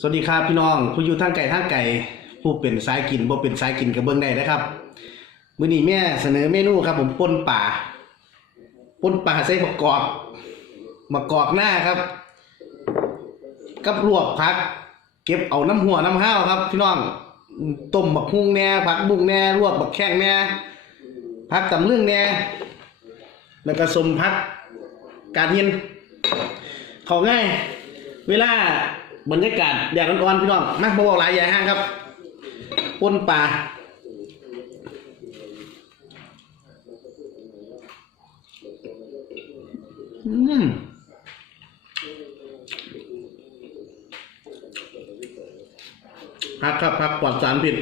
สวัสดีครับพี่น้องผู้อยู่ทางไก่ทางไก่ผู้เป็นสายกินบ่เป็นสายกินกับเบิ้งได้นะครับมื้อนี้แม่เสนอเมนูครับผมป่นป่าป่นป่าใส่ผักกอกมะกอกหน้าครับ กับลวกผัก เก็บเอาน้ำหัวน้ำห้าวครับ พี่น้องต้มบักฮุ่งแหน่ผักบุ้งแหน่ลวกบักแข้งแหน่ผักตำลึงแหน่แล้วก็สมผักกาดเห็นเขาง่าย เวลา บรรยากาศแดดร้อนๆพี่น้องมาบ่บอกหลายใหญ่ห้างครับปนปลาอืมพักครับพักปลอดสารพิษ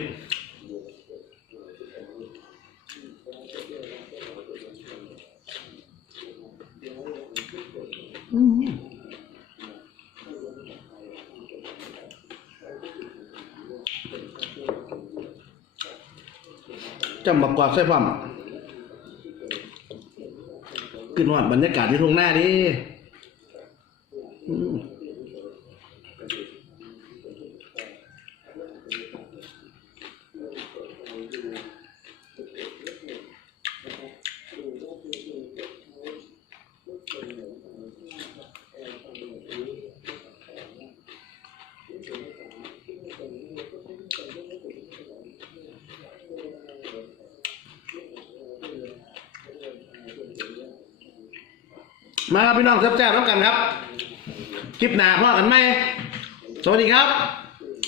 จำมากวาดใส่ความขึ้นหอดบรรยากาศที่ทุ่งหน้าดิ มาครับพี่น้องแซ่บๆแล้วกันครับ คลิปหน้าพ่อกันไหมสวัสดีครับ